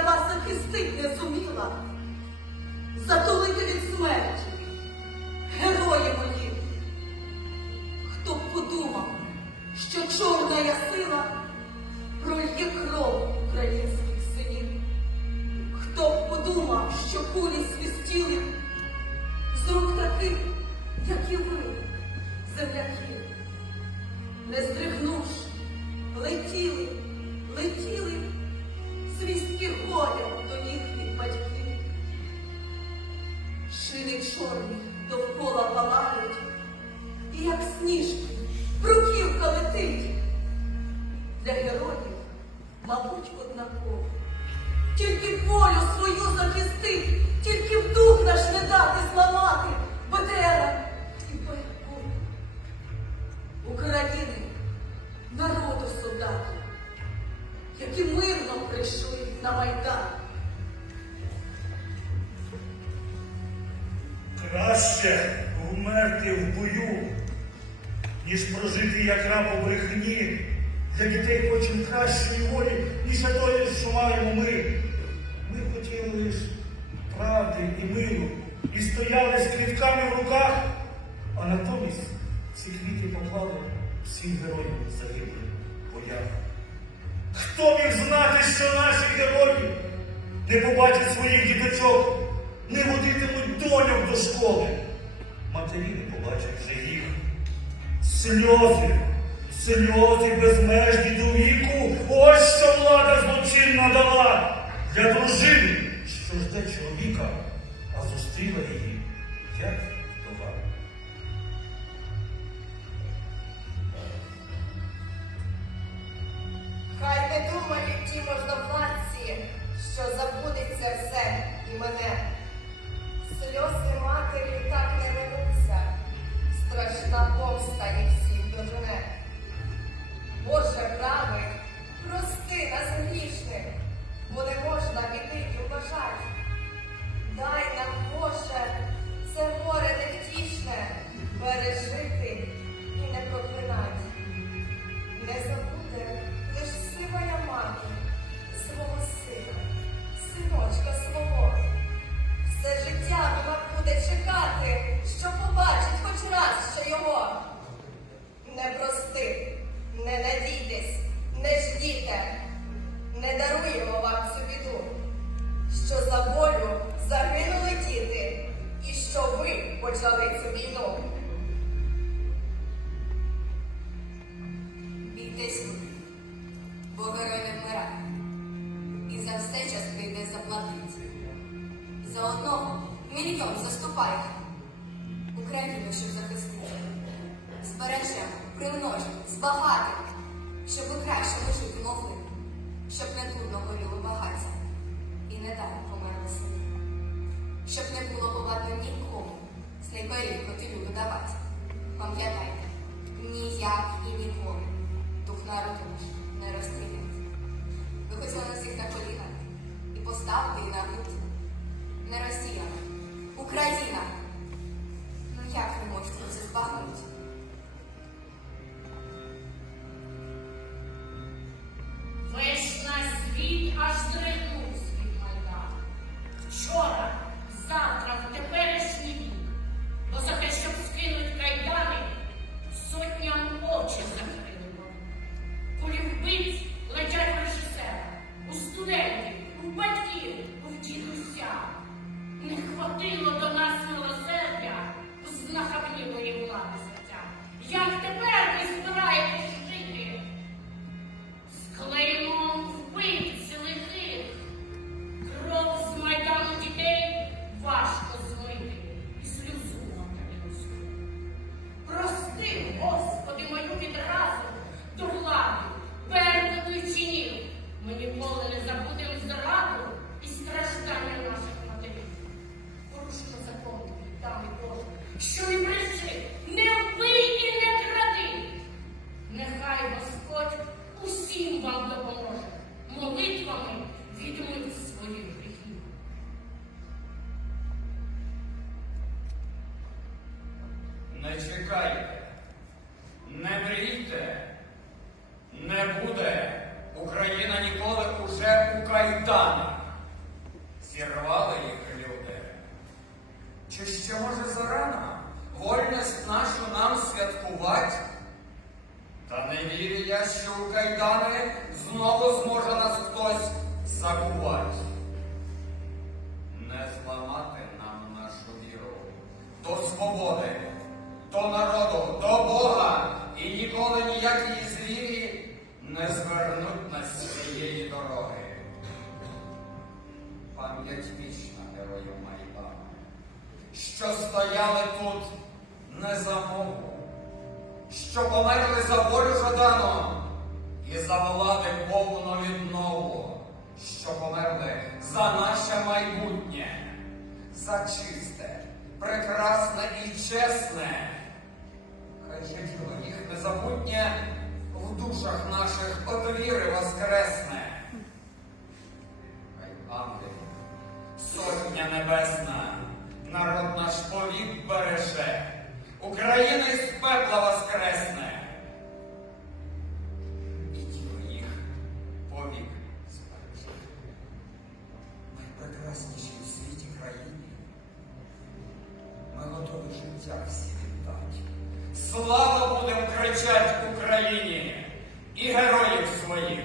я вас захистить не зуміла, затулити від смерті, герої мої. Хто б подумав, що чорна я сила прольє кров українських синів? Хто б подумав, що кулі свистіли з рук таких, як і ви, земляки, не здригнувши, бруківка. Для героїв, мабуть, однаково. Тільки волю свою захистить, тільки в дух наш не дати зламати БТР і БГУ. України, народу солдатів, які мирно прийшли на Майдан. Краще вмерти в бою, ніж прожити як раб у брехні. Для дітей хочемо кращої волі, ніж тої, що маємо ми. Ми хотіли лиш правди і миру, і стояли з квітками в руках, а натомість ці квіти поклали всім героям загиблим боях. Хто міг знати, що наші герої не побачать своїх діточок, не водитимуть доньок до школи. Матері не побачать вже їх. Сльози, сльози безмежні до віку. Ось що влада злочинна дала для дружини, що жде чоловіка, а зустріла її, як вдова. Хай не думають ті можновладці, що забудеться все і мене. Страшна помста їх всіх дожене. Боже правий, прости нас грішних, бо не можна біди й убажать. Дай нам, Боже, це горе невтішне пережити Щоб захистити. Збережемо, примножимо, збагатимо, щоб ви краще ми жити могли, щоб не трудно горіли багаття і не далі померли сини. Щоб не було повадно нікому, з снайперів котилю додавати. Пам'ятайте, ніяк і ніколи дух народу не розстріляти. Ви хотіли на всіх на коліна і поставити і на грудь. Не Росія, Україна. що й мережи, не вбий і не кради. Нехай Господь усім вам допоможе, молитвами відмить своїх гріхів. Не чекайте, не мрійте, не буде Україна ніколи уже у кайданах. Зірвала чи ще може зарано вольність нашу нам святкувати? Та не вірю я, що у кайдани знову зможе нас хтось закувати. Не зламати нам нашу віру до свободи, до народу, до Бога, і ніколи ніякі звірі не звернуть нас з цієї дороги. Пам'ять що стояли тут не за мову, що померли за волю Жадану і за влади повну віднову, що померли за наше майбутнє, за чисте, прекрасне і чесне. Хай же їх незабутнє в душах наших от віри воскресне. Хай ангел, сотня небесна, народ наш повік береже, Україна із пекла воскресне. І діло їх повік збереже. Найпрекраснішій у світі країні. Ми готові життя всі віддати. Слава будем кричать Україні і героїв своїх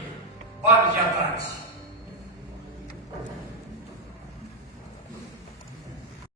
пам'ятать.